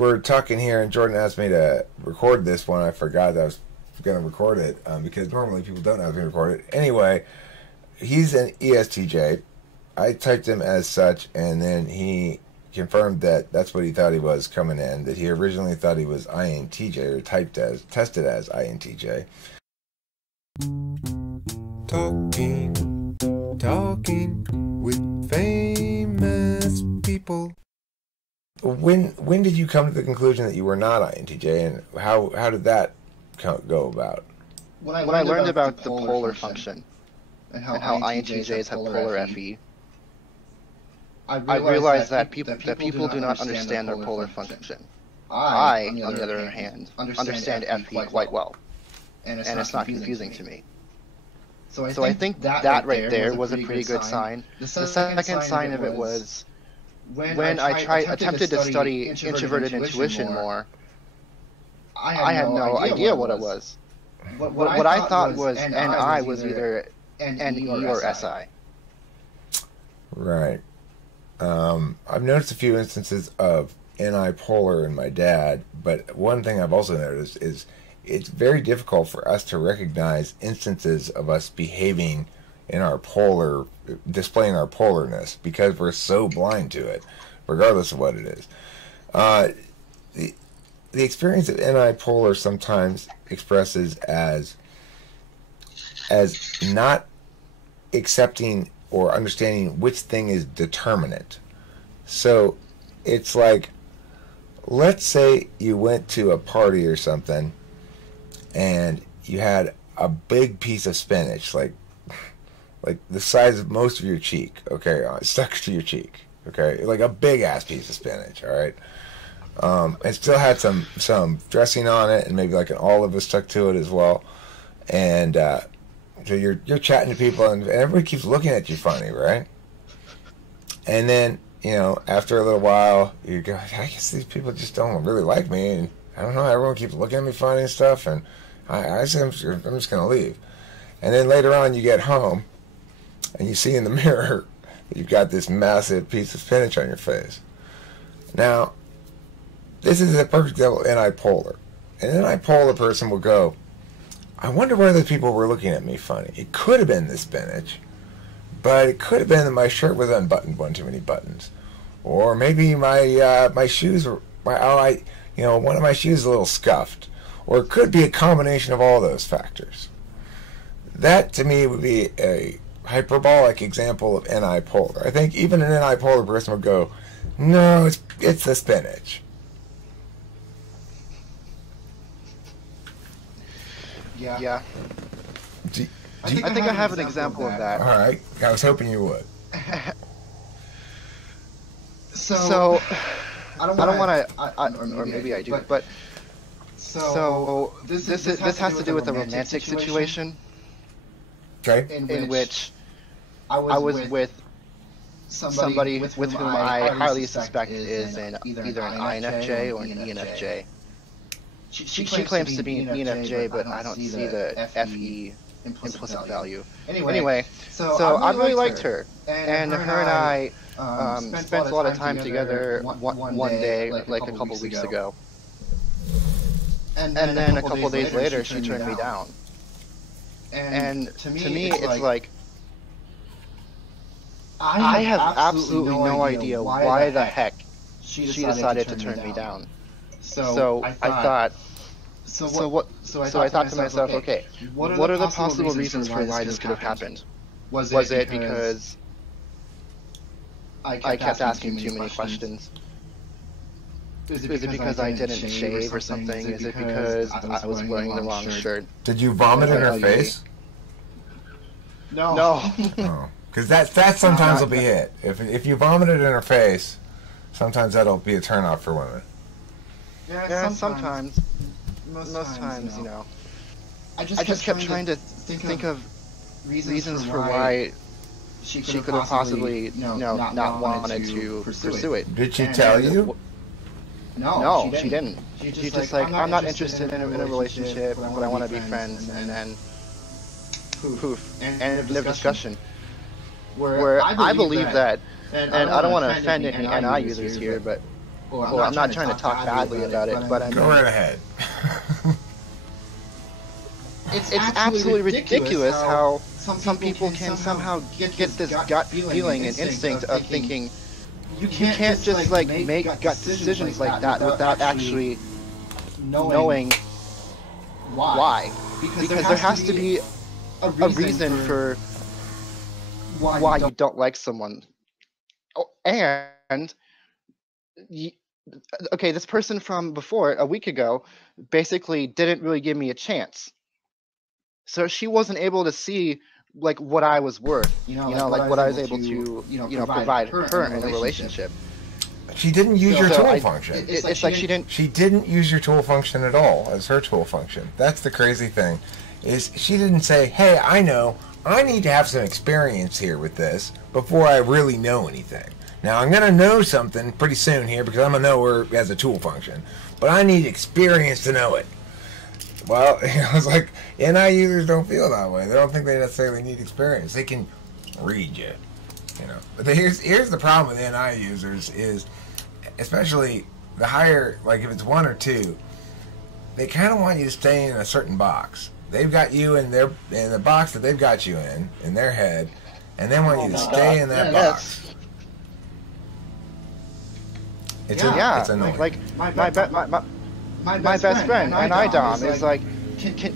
we're talking here, and Jordan asked me to record this one. I forgot that I was going to record it because normally people don't ask me to record it. Anyway, he's an ESTJ. I typed him as such, and then he confirmed that that's what he thought he was coming in, that he originally thought he was INTJ, or tested as INTJ. Talking with famous people. When did you come to the conclusion that you were not INTJ, and how did that go about? When I learned about the polar function and how INTJs have polar FE, I realized that people do not understand their polar function. I, on the other hand, understand FE quite well, and it's not confusing to me. So I think that right there was a pretty good sign. The second sign of it was when I attempted to study introverted intuition more. I had no idea what it was. What I thought was NI was either NE or SI. Right. I've noticed a few instances of NI polar in my dad, but one thing I've also noticed is it's very difficult for us to recognize instances of us behaving in our polar, displaying our polarness, because we're so blind to it, regardless of what it is. The experience of NI polar sometimes expresses as not accepting or understanding which thing is determinate. So it's like, let's say you went to a party or something and you had a big piece of spinach, like the size of most of your cheek, okay, stuck to your cheek, okay, like a big ass piece of spinach, all right. It still had some dressing on it, and maybe like an olive was stuck to it as well. And so you're chatting to people, and everybody keeps looking at you funny, right? And then, you know, after a little while, you go, I guess these people just don't really like me, and I don't know, everyone keeps looking at me funny and stuff, and I'm just going to leave. And then later on, you get home, and you see in the mirror that you've got this massive piece of spinach on your face. Now, this is a perfect example of NI polar. An NI polar person will go, I wonder why those people were looking at me funny. It could have been the spinach, but it could have been that my shirt was unbuttoned, one too many buttons, or maybe my shoes were one of my shoes is a little scuffed, or it could be a combination of all those factors. That to me would be a hyperbolic example of NI polar. I think even an NI polar person would go, no, it's the spinach. Yeah. I think I have an example of that. All right. I was hoping you would. So I don't want to, or maybe I do, but so this has to do with a romantic situation. Okay. In which I was with somebody with whom I highly suspect is either an INFJ or an ENFJ. She claims to be an ENFJ, but I don't see the FE implicit value. Anyway, so I really liked her, and her and I spent a lot of time together one day, like a couple weeks ago. And then a couple days later, she turned me down. And to me, it's like, I have absolutely no idea why the heck she decided to turn me down. So I thought to myself, okay, what are the possible reasons for why this could have happened? Was it because I kept asking too many questions? Is it because I didn't shave or something? Is it because I was wearing the wrong shirt? Did you vomit in her face? No. Oh, because that sometimes will be it. If you vomited in her face, sometimes that'll be a turnoff for women. Yeah, sometimes. Most times, you know. I just kept trying to think of reasons for why she could have possibly, not wanted to pursue it. Did she tell you? No, she didn't. She's just like, I'm not interested in a relationship, but I want to be friends, and then poof, end of discussion. Where I believe that, and I don't want to offend any NI users here, but Well, I'm not trying to talk badly about it, but I mean, Go right ahead. it's absolutely ridiculous how some people can somehow get this gut feeling and instinct of thinking you can't just like make gut decisions like that without actually knowing why. Because there has to be a reason for why you don't like someone. Oh, and okay, this person from before, a week ago, basically didn't really give me a chance. So she wasn't able to see like what I was worth, like what I was able to, provide her in a relationship. She didn't use your tool I, function. it's like she didn't. She didn't use your tool function at all as her tool function. That's the crazy thing, is she didn't say, "Hey, I know I need to have some experience here with this before I really know anything. Now I'm gonna know something pretty soon here because I'm gonna know her as a tool function, but I need experience to know it." Well, it's like NI users don't feel that way. They don't think they necessarily need experience. They can read you. But here's the problem with NI users is, especially the higher, like if it's 1 or 2, they kind of want you to stay in a certain box. They've got you in the box that they've got you in their head, and they want you to stay in that box. It's annoying. Like my best friend and IDOM is like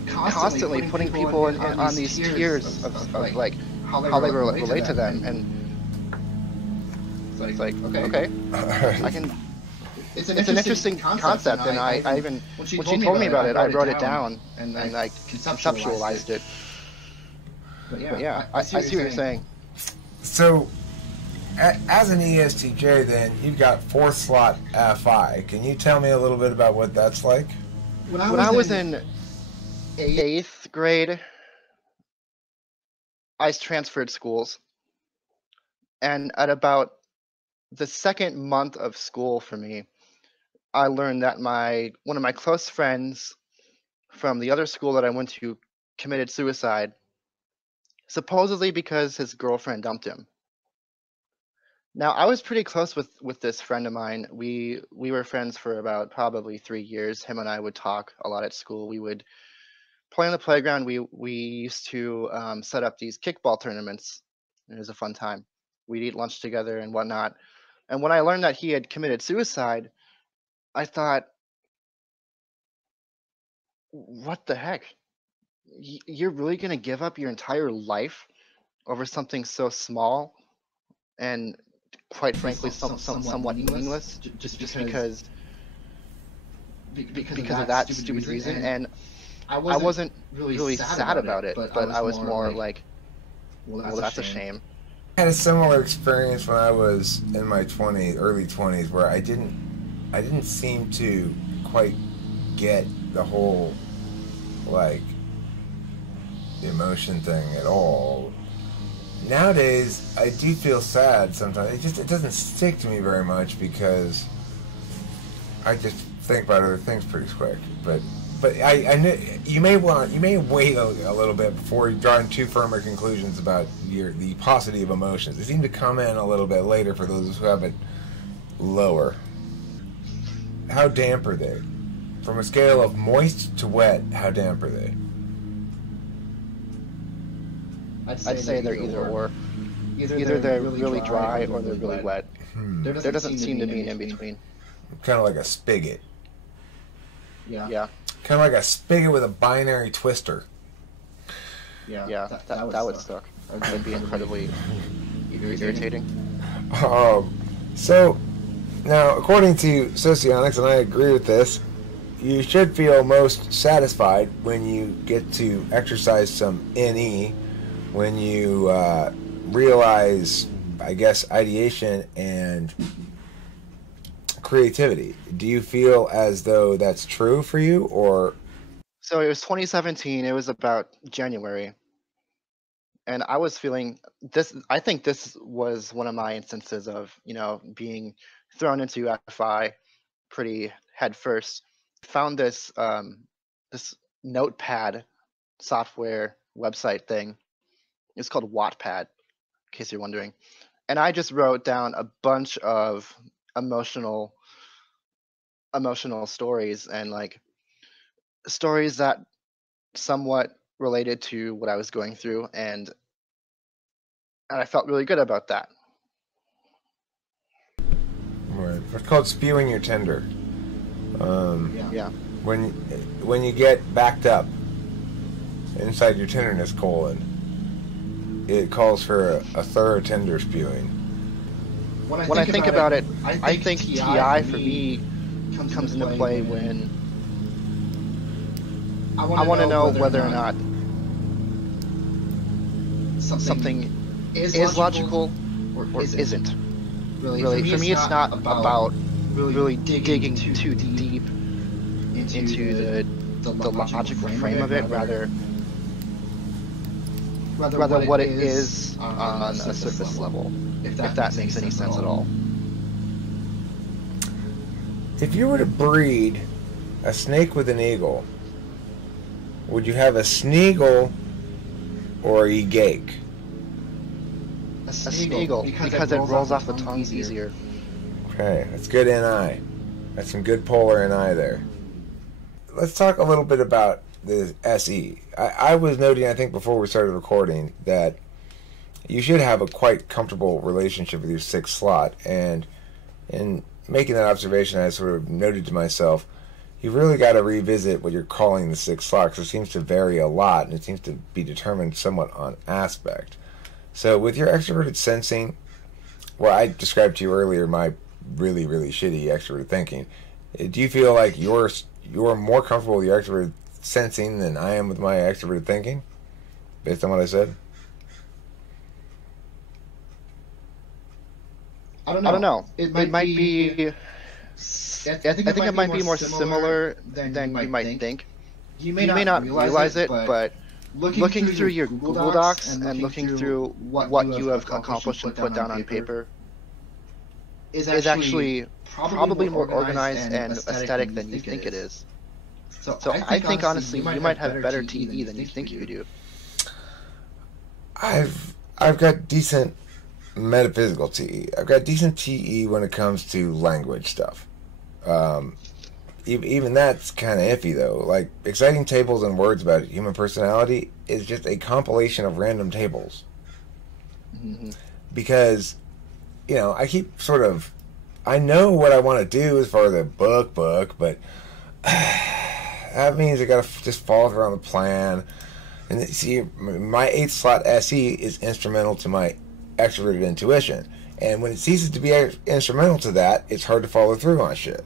constantly putting people on these tiers of like how they relate to them, and it's like okay, I can. It's an interesting concept, and I even when she told me about it, I wrote it down and I conceptualized it. But yeah, I see what you're saying. So, as an ESTJ, then you've got 4th slot FI. Can you tell me a little bit about what that's like? When I was in 8th grade, I transferred schools, and at about the 2nd month of school for me, I learned that one of my close friends from the other school that I went to committed suicide, supposedly because his girlfriend dumped him. Now, I was pretty close with this friend of mine. We were friends for about probably 3 years. Him and I would talk a lot at school. We would play on the playground. We used to set up these kickball tournaments. It was a fun time. We'd eat lunch together and whatnot. And when I learned that he had committed suicide, I thought, what the heck? You're really going to give up your entire life over something so small and, quite frankly, somewhat meaningless, just because of that stupid reason? And I wasn't really sad about it, but I was more like, well, that's a shame. I had a similar experience when I was in my early 20s, where I didn't seem to quite get the whole like emotion thing at all. Nowadays, I do feel sad sometimes. It doesn't stick to me very much because I just think about other things pretty quick. But I know you may wait a little bit before drawing too firm conclusions about the paucity of emotions. They seem to come in a little bit later for those who have it lower. How damp are they? From a scale of moist to wet, how damp are they? I'd say they're either or. Either they're really dry or they're really wet. There doesn't seem to be an in-between. Kind of like a spigot. Yeah. Kind of like a spigot with a binary twister. Yeah, that would suck. That would be incredibly irritating. So, now, according to Socionics, and I agree with this, you should feel most satisfied when you get to exercise some NE, when you realize, I guess, ideation and creativity. Do you feel as though that's true for you, or? So it was 2017. It was about January, and I was feeling this. I think this was one of my instances of being thrown into FI pretty head first. Found this this notepad software website thing. It's called Wattpad, in case you're wondering. And I just wrote down a bunch of emotional emotional stories and like stories that somewhat related to what I was going through, and I felt really good about that. Right. It's called spewing your tender. Yeah. When you get backed up inside your tenderness colon, it calls for a thorough tender spewing. When I think about it, I think TI for me comes into play when I want to know whether or not something is logical or isn't. Really, for me, it's not about really digging too deep into the logical frame of it, rather what it is on a surface level, if that makes any sense at all. If you were to breed a snake with an eagle, would you have a sneagle or a gake? A sneagle, because it rolls off the tongue easier. Okay, that's good NI. That's some good polar NI there. Let's talk a little bit about the SE. I was noting, I think before we started recording, that you should have a quite comfortable relationship with your 6th slot, and in making that observation, I sort of noted to myself, you've really got to revisit what you're calling the 6th slot, because it seems to vary a lot, and it seems to be determined somewhat on aspect. So with your extroverted sensing, well, I described to you earlier my really, really shitty extroverted thinking. Do you feel like you're more comfortable with your extroverted sensing than I am with my extroverted thinking, based on what I said? I don't know. It might be. I think it might be more similar than you might think. You may not realize it, but looking through your Google Docs and looking through what you have accomplished and put down on paper is actually probably more organized and aesthetic than you think it is. So I think honestly you might have better TE than you think you do. I've got decent metaphysical TE. I've got decent TE when it comes to language stuff. Even that's kind of iffy though. Like, exciting tables and words about human personality is just a compilation of random tables. Mm-hmm. Because, you know, I know what I want to do as far as a book, but that means I gotta just follow through on the plan. And see, my 8th slot SE is instrumental to my extroverted intuition. And when it ceases to be instrumental to that, it's hard to follow through on shit.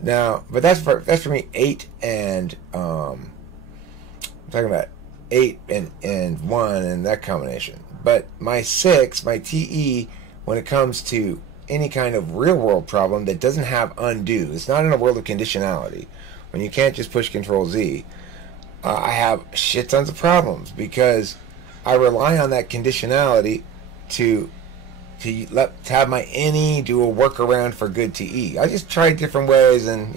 Now, but that's for me 8 and I'm talking about 8 and 1 and that combination. But my 6, my TE, when it comes to any kind of real world problem that doesn't have undo, it's not in a world of conditionality. When you can't just push Control Z, I have shit tons of problems because I rely on that conditionality to have my any do a workaround for good TE. I just tried different ways, and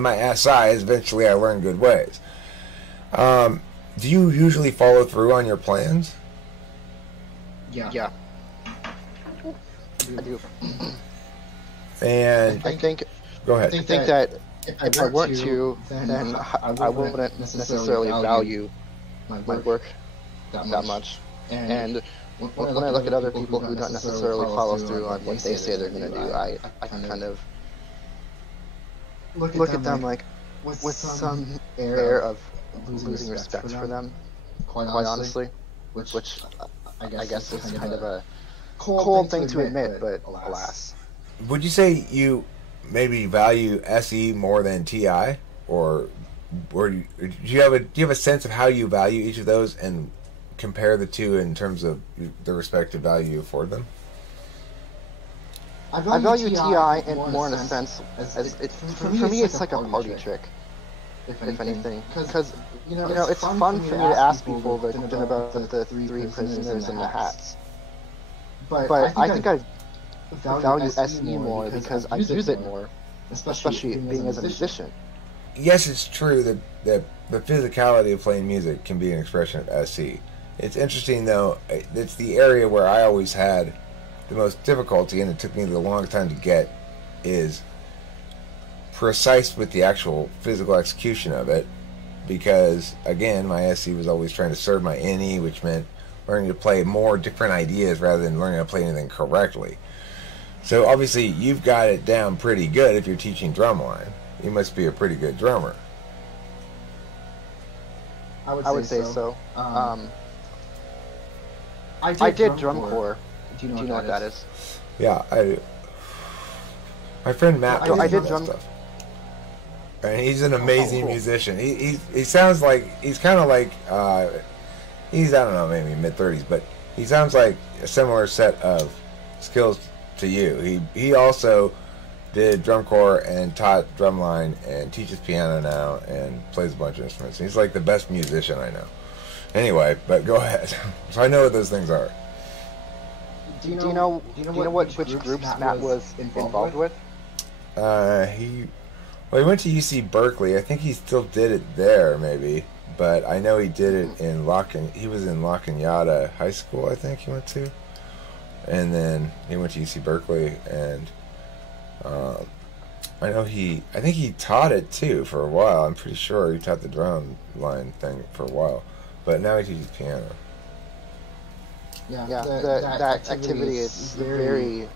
my SI is eventually I learned good ways. Do you usually follow through on your plans? Yeah. I do. And I think. Go ahead. I think that if I weren't to, then I wouldn't necessarily value my work that much. And when I look at other people who don't necessarily follow through on what they say they're going to do, I kind of look at them like with some air of losing respect for them, quite honestly, which I guess is kind of a cold thing to admit, but alas. Would you say you maybe value SE more than TI, or do you have a sense of how you value each of those and compare the two in terms of the respective value you afford them? I value TI more in a sense as for me it's like a party trick, if anything, because it's fun for me to ask people about the 3 prisoners and the hats, but I think I value SE more because I use it more, especially being as a musician. Yes, it's true that the physicality of playing music can be an expression of SE. It's interesting, though, it's the area where I always had the most difficulty, and it took me the longest time to get, is precise with the actual physical execution of it, because again, my SE was always trying to serve my NE, which meant learning to play more different ideas rather than learning how to play anything correctly. So obviously you've got it down pretty good if you're teaching drumline. You must be a pretty good drummer. I would say so. I did drum corps. Do you know what that is? Yeah, my friend Matt I did that drum stuff. And he's an amazing musician. He sounds like, he's kind of like, he's, I don't know, maybe mid-30s, but he sounds like a similar set of skills to you. He also did drum corps and taught drumline and teaches piano now and plays a bunch of instruments. He's like the best musician I know. Anyway, but go ahead. So I know what those things are. Do you know which groups Matt was involved with? He went to UC Berkeley. I think he still did it there, maybe. But I know he did it in he was in La Cañada High School, I think he went to. And then he went to UC Berkeley, and I think he taught it too for a while. I'm pretty sure he taught the drum line thing for a while. But now he teaches piano. Yeah, that activity is very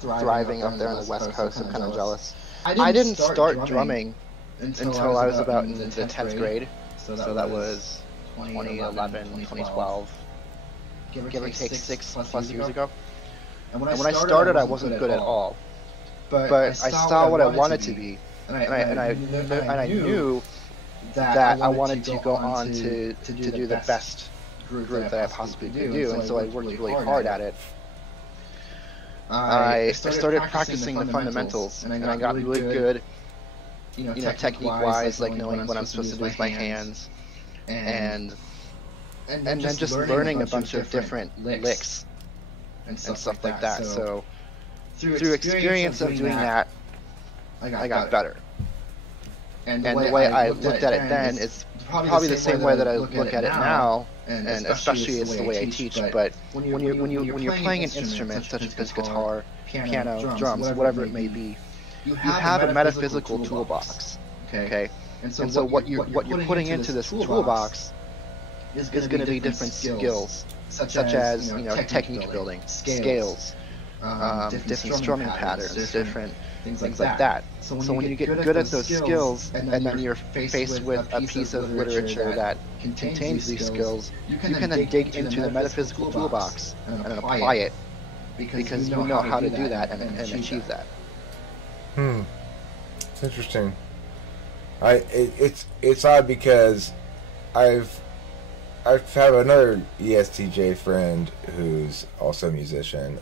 thriving up there on the West Coast. I'm kind of jealous. I didn't start drumming until I was about in the 10th grade. So that was 2011, 2012. Give or take 6+ years ago. And when I started, I wasn't good at all. But I saw what I wanted to be. And I knew that I wanted to go on to do the best group that I possibly could do, and so I worked really hard at it. I started practicing the fundamentals, and I got really good, technique-wise, like knowing what I'm supposed to do with my hands, and then just learning a bunch of different licks and stuff like that. So through experience of doing that, I got better. And the way I looked at it then is probably the same way that I look at it now, and especially it's the way I teach. But when you're playing an instrument such as guitar, piano, drums, whatever it may be, you have a metaphysical toolbox. Okay, and so what you're putting into this toolbox is going to be different skills, such as technique building, scales, different strumming patterns, different things like that. So when you get good at those skills, and then you're faced with a piece of literature that contains these skills, you can then dig into the metaphysical toolbox and apply it, because you know how to do that and achieve that. It's interesting. It's odd because I have another ESTJ friend who's also a musician.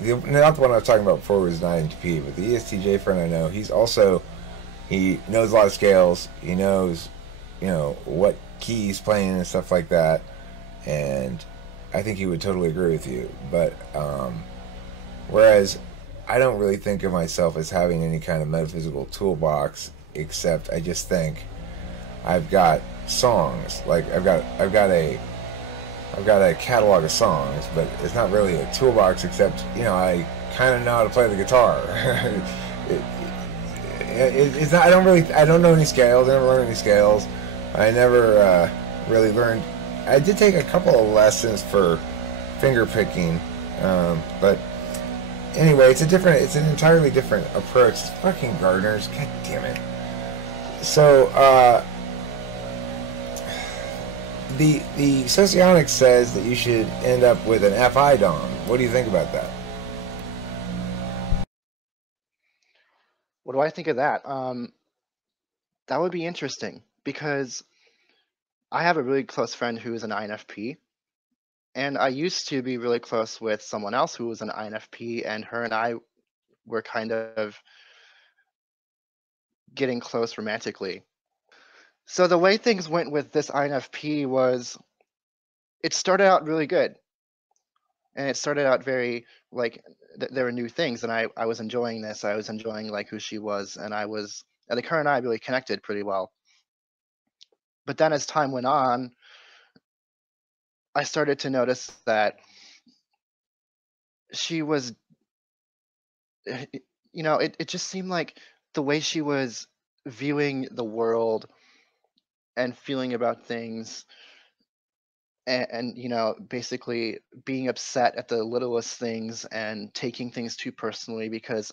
Not the one I was talking about before was an INTP, but the ESTJ friend I know, he knows a lot of scales. He knows, what key he's playing and stuff like that. And I think he would totally agree with you. But whereas I don't really think of myself as having any kind of metaphysical toolbox, except I just think I've got songs. Like I've got a catalog of songs, but it's not really a toolbox, except I kind of know how to play the guitar. It's not. I don't know any scales. I never learned any scales. I never really learned. I did take a couple of lessons for finger picking, but anyway, it's an entirely different approach. It's fucking gardeners, god damn it. So the socionics says that you should end up with an FI dom. What do you think about that? What do I think of that? That would be interesting, because I have a really close friend who is an INFP, and I used to be really close with someone else who was an INFP, and her and I were kind of getting close romantically. So the way things went with this INFP was, it started out really good, and it started out very there were new things, and I was enjoying this. I was enjoying who she was, and her and I really connected pretty well. But then as time went on, I started to notice that she was, it just seemed like the way she was viewing the world and feeling about things, and basically being upset at the littlest things and taking things too personally, because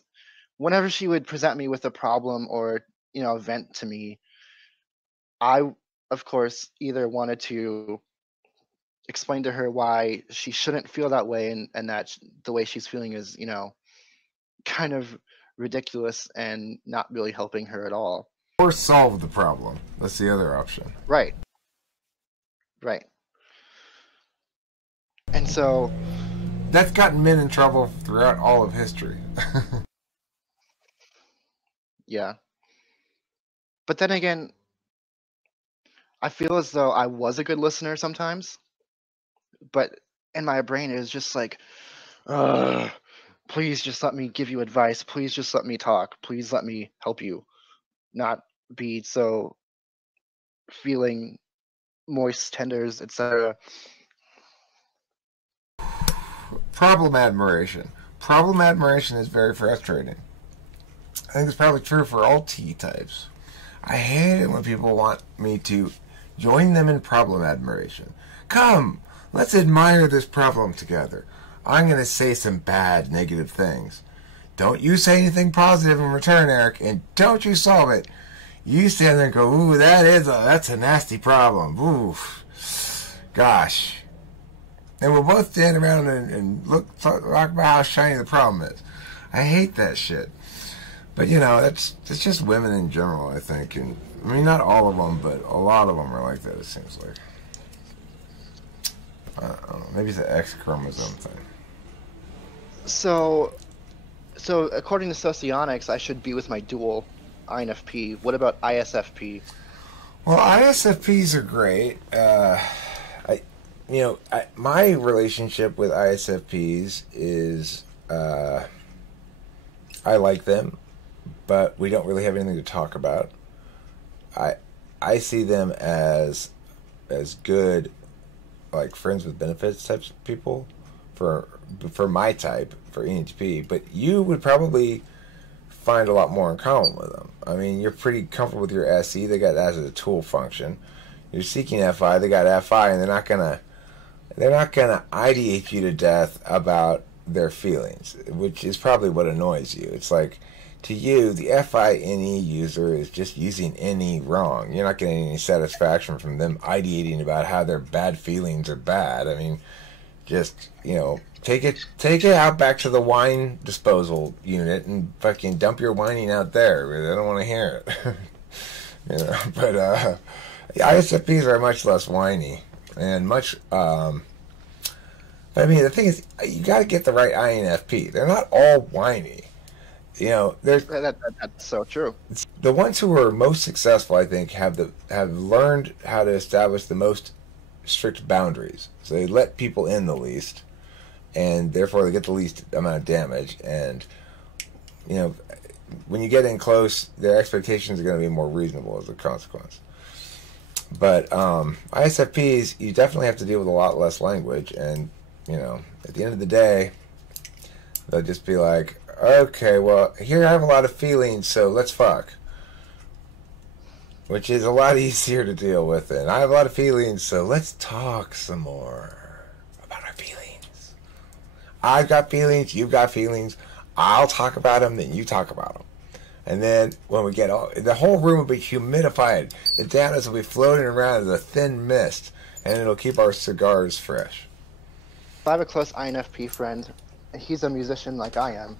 whenever she would present me with a problem or vent to me, I of course either wanted to explain to her why she shouldn't feel that way, and that the way she's feeling is kind of ridiculous and not really helping her at all. Or solve the problem. That's the other option. Right. And so that's gotten men in trouble throughout all of history. Yeah. But then again, I feel as though I was a good listener sometimes, but in my brain it was just like, please just let me give you advice. Please just let me talk. Please let me help you. Not be so feeling moist, tenders, etc. Problem admiration. Problem admiration is very frustrating. I think it's probably true for all T types. I hate it when people want me to join them in problem admiration. Come, let's admire this problem together. I'm going to say some bad, negative things. Don't you say anything positive in return, Eric, and don't you solve it. You stand there and go, ooh, that's a nasty problem. Oof. Gosh. And we'll both stand around and talk about how shiny the problem is. I hate that shit. But, it's just women in general, I think. And I mean, not all of them, but a lot of them are like that, it seems like. I don't know, maybe it's the X chromosome thing. So according to socionics, I should be with my dual INFP. What about ISFP? Well, ISFPs are great. My relationship with ISFPs is I like them, but we don't really have anything to talk about. I see them as good, like friends with benefits types of people for my type, for ENTP. But you would probably find a lot more in common with them. I mean, you're pretty comfortable with your SE. They got that as a tool function. You're seeking FI. They got FI, and they're not gonna ideate you to death about their feelings, which is probably what annoys you. It's like, to you, the FINE user is just using NE wrong. You're not getting any satisfaction from them ideating about how their bad feelings are bad. I mean, just, take it out back to the wine disposal unit and fucking dump your whining out there. I don't want to hear it. But ISFPs are much less whiny and much. I mean, the thing is, you got to get the right INFP. They're not all whiny. There's that's so true. The ones who are most successful, I think, have learned how to establish the most strict boundaries. So they let people in the least, and therefore they get the least amount of damage. And when you get in close, their expectations are going to be more reasonable as a consequence. But ISFPs, you definitely have to deal with a lot less language, and at the end of the day, they'll just be like, okay, well, here I have a lot of feelings, so let's fuck. Which is a lot easier to deal with. And I have a lot of feelings, so let's talk some more about our feelings. I've got feelings, you've got feelings. I'll talk about them, then you talk about them. And then when we get the whole room will be humidified. The danas will be floating around as a thin mist, and it'll keep our cigars fresh. I have a close INFP friend. He's a musician like I am.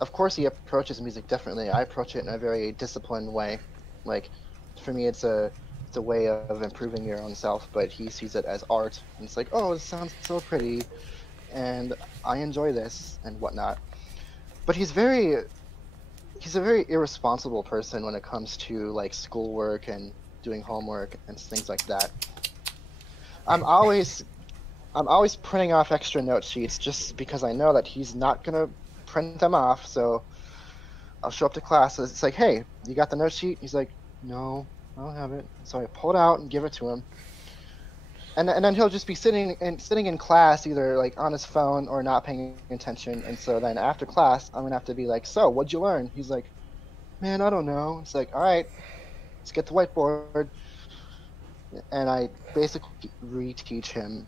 Of course, he approaches music differently. I approach it in a very disciplined way. Like, for me, it's a way of improving your own self, but he sees it as art. And it's like, oh, it sounds so pretty, and I enjoy this, and whatnot. But he's a very irresponsible person when it comes to, like, schoolwork and doing homework and things like that. I'm always printing off extra note sheets just because I know that he's not gonna print them off, so I'll show up to class. It's like, hey, you got the note sheet? He's like, no, I don't have it. So I pull it out and give it to him. and then he'll just be sitting in class, either like on his phone or not paying attention. And so then after class, I'm gonna have to be like, so what'd you learn? He's like, man, I don't know. It's like, all right, let's get the whiteboard. And I basically reteach him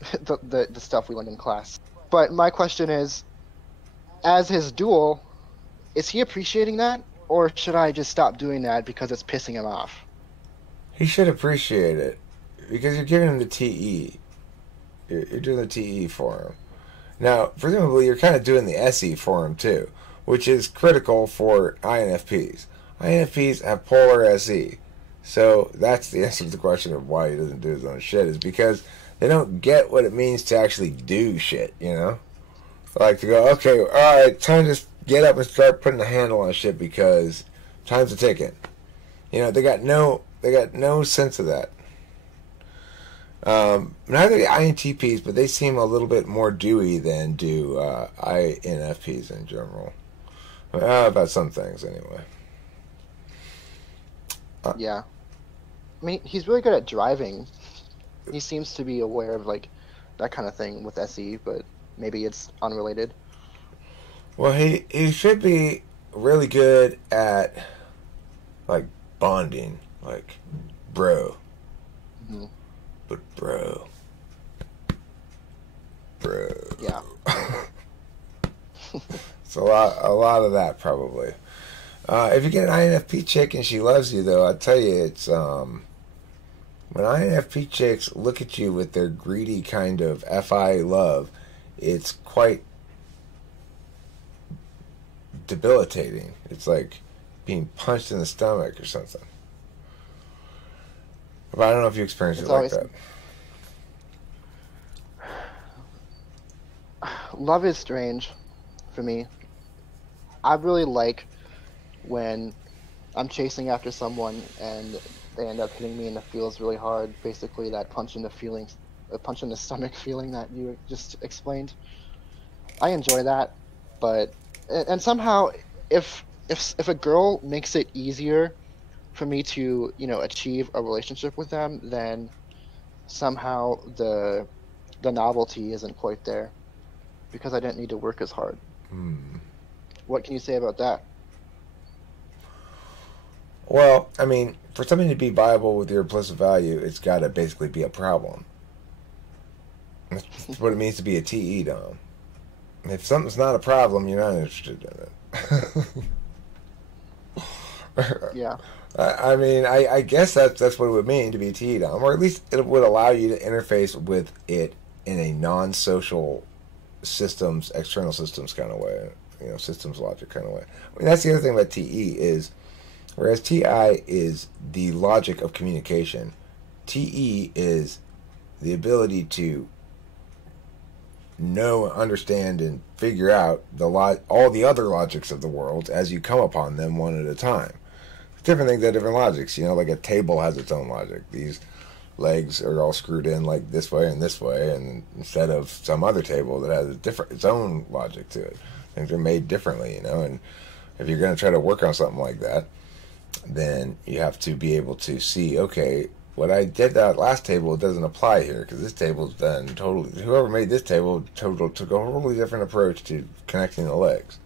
the stuff we learned in class. But my question is, as his dual, is he appreciating that, or should I just stop doing that because it's pissing him off? He should appreciate it because you're giving him the TE. You're doing the TE for him. Now, presumably, you're kind of doing the SE for him too, which is critical for INFPs. INFPs have polar SE. So that's the answer to the question of why he doesn't do his own shit, is because they don't get what it means to actually do shit, you know? Like to go, okay, alright, time to just get up and start putting a handle on shit because time's a ticking. You know, they got no sense of that. Neither the INTPs, but they seem a little bit more dewy than do INFPs in general. About some things, anyway. Yeah. I mean, he's really good at driving. He seems to be aware of, like, that kind of thing with SE, but maybe it's unrelated. Well, he should be really good at, like, bonding. Like, bro. Mm-hmm. But bro. Yeah. It's a lot of that, probably. If you get an INFP chick and she loves you, though, I'll tell you, it's when INFP chicks look at you with their greedy kind of FI love, it's quite debilitating. It's like being punched in the stomach or something. But I don't know if you experienced it like that. Love is strange for me. I really like when I'm chasing after someone and they end up hitting me and it feels really hard. Basically, that punch in the stomach feeling that you just explained. I enjoy that, but and somehow if a girl makes it easier for me to, you know, achieve a relationship with them, then somehow the novelty isn't quite there because I didn't need to work as hard. What can you say about that? Well, I mean, for something to be viable with your implicit value, it's got to basically be a problem. That's what it means to be a TE Dom. If something's not a problem, you're not interested in it. Yeah. I mean, I guess that's what it would mean to be a TE Dom, or at least it would allow you to interface with it in a non-social systems, external systems kind of way, you know, systems logic kind of way. I mean, that's the other thing about TE is, whereas TI is the logic of communication, TE is the ability to know, understand, and figure out all the other logics of the world as you come upon them one at a time. Different things have different logics, you know, like a table has its own logic. These legs are all screwed in like this way, and instead of some other table that has its own logic to it. Things are made differently, you know, and if you're going to try to work on something like that, then you have to be able to see, okay, what I did that last table doesn't apply here because this table's done totally. Whoever made this table took a totally different approach to connecting the legs.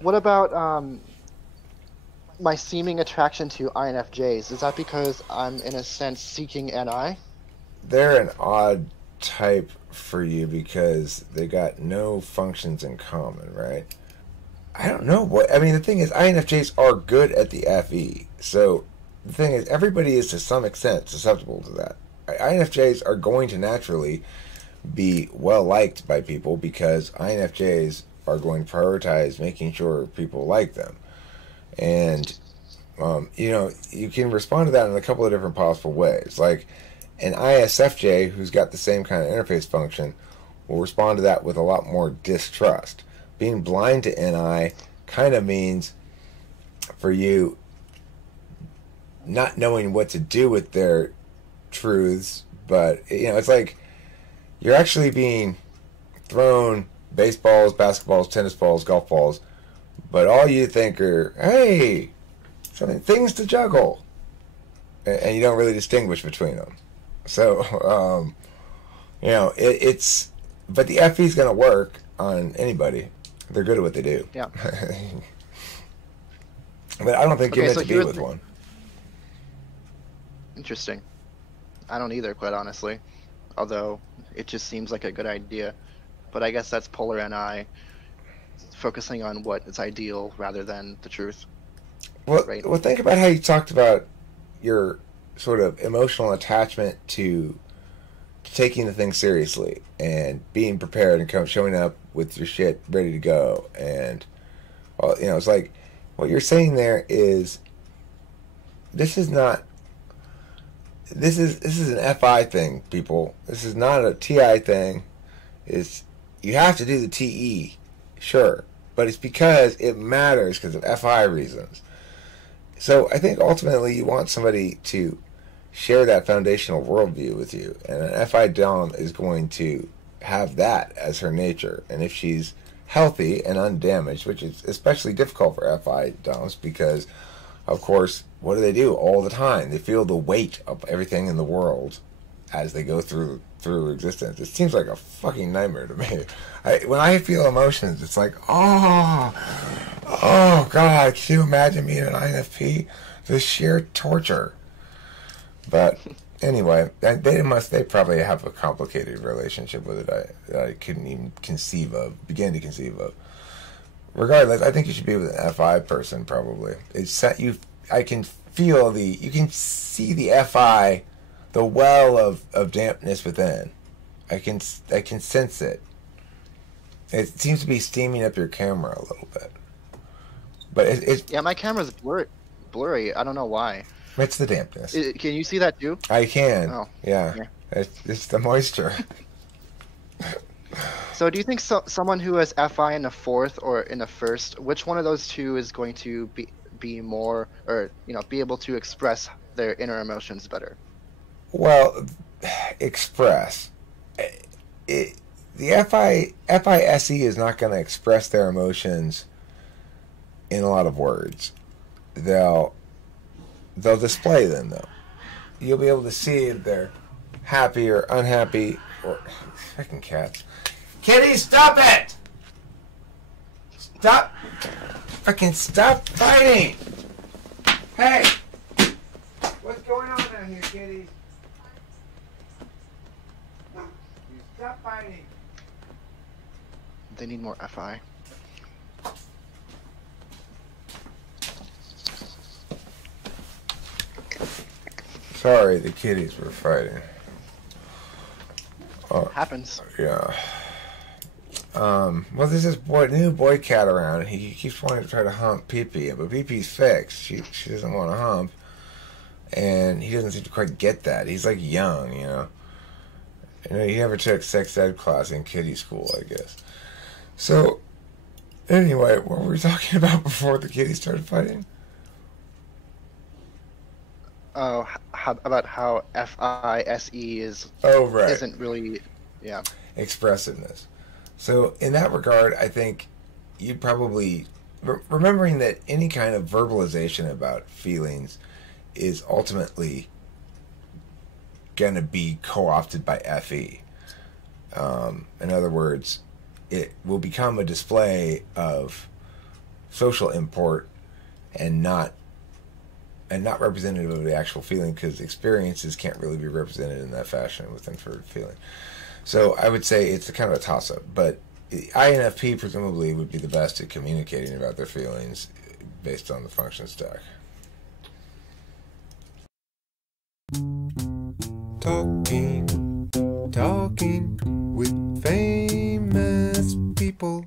What about my seeming attraction to INFJs? Is that because I'm, in a sense, seeking NI? They're an odd type for you because they got no functions in common, right? I don't know what. I mean, the thing is, INFJs are good at the FE. So the thing is, everybody is to some extent susceptible to that. INFJs are going to naturally be well liked by people because INFJs are going to prioritize making sure people like them. And, you know, you can respond to that in a couple of different possible ways. Like an ISFJ who's got the same kind of interface function will respond to that with a lot more distrust. Being blind to NI kind of means for you not knowing what to do with their truths, but, you know, it's like you're actually being thrown baseballs, basketballs, tennis balls, golf balls, but all you think are, hey, something, things to juggle. And you don't really distinguish between them. So, it's, but the FE is going to work on anybody. They're good at what they do. Yeah. But I don't think you're meant to be with one. Interesting. I don't either, quite honestly. Although it just seems like a good idea. But I guess that's polar NI, focusing on what is ideal rather than the truth. Well, right? Well, think about how you talked about your sort of emotional attachment to taking the thing seriously and being prepared and showing up with your shit ready to go. And, well, it's like what you're saying there is this is an FI thing, people. This is not a TI thing. You have to do the TE, sure, but it's because it matters because of FI reasons. So I think ultimately you want somebody to share that foundational worldview with you, and an FI Dom is going to have that as her nature. And if she's healthy and undamaged, which is especially difficult for FI Doms because, of course, what do all the time? They feel the weight of everything in the world as they go through existence. It seems like a fucking nightmare to me. When I feel emotions, it's like, oh God, can you imagine me in an INFP? The sheer torture. But anyway, they probably have a complicated relationship with it that I couldn't even begin to conceive of. Regardless, I think you should be with an FI person probably. You can see the FI, the well of dampness within. I can sense it. It seems to be steaming up your camera a little bit. But yeah, my camera's blurry. I don't know why. It's the dampness. Can you see that too? I can. Oh. Yeah. It's the moisture. So do you think someone who has FI in the fourth or in the first, which one of those two is going to be more, or be able to express their inner emotions better? Well, express. The FISE is not going to express their emotions in a lot of words. They'll display them, though. You'll be able to see if they're happy or unhappy, or fucking cats. Kitty, stop it! Stop! Fucking stop fighting! Hey! What's going on out here, kitties? Stop fighting! They need more FI. Sorry, the kitties were fighting. Happens. Yeah. Well, there's this new boy cat around. He keeps wanting to try to hump Pee-Pee, but Pee-Pee's fixed. She doesn't want to hump, and he doesn't seem to quite get that. He's like young, he never took sex ed class in kiddie school, I guess. So, anyway, what were we talking about before the kitties started fighting? Oh, about how FISE is. Oh, right. Isn't really, yeah. Expressiveness. So in that regard, I think you probably remembering that any kind of verbalization about feelings is ultimately going to be co-opted by FE. In other words, it will become a display of social import and not representative of the actual feeling, because experiences can't really be represented in that fashion with inferred feeling. So I would say it's a kind of a toss-up, but INFP presumably would be the best at communicating about their feelings based on the function stack. Talking with famous people.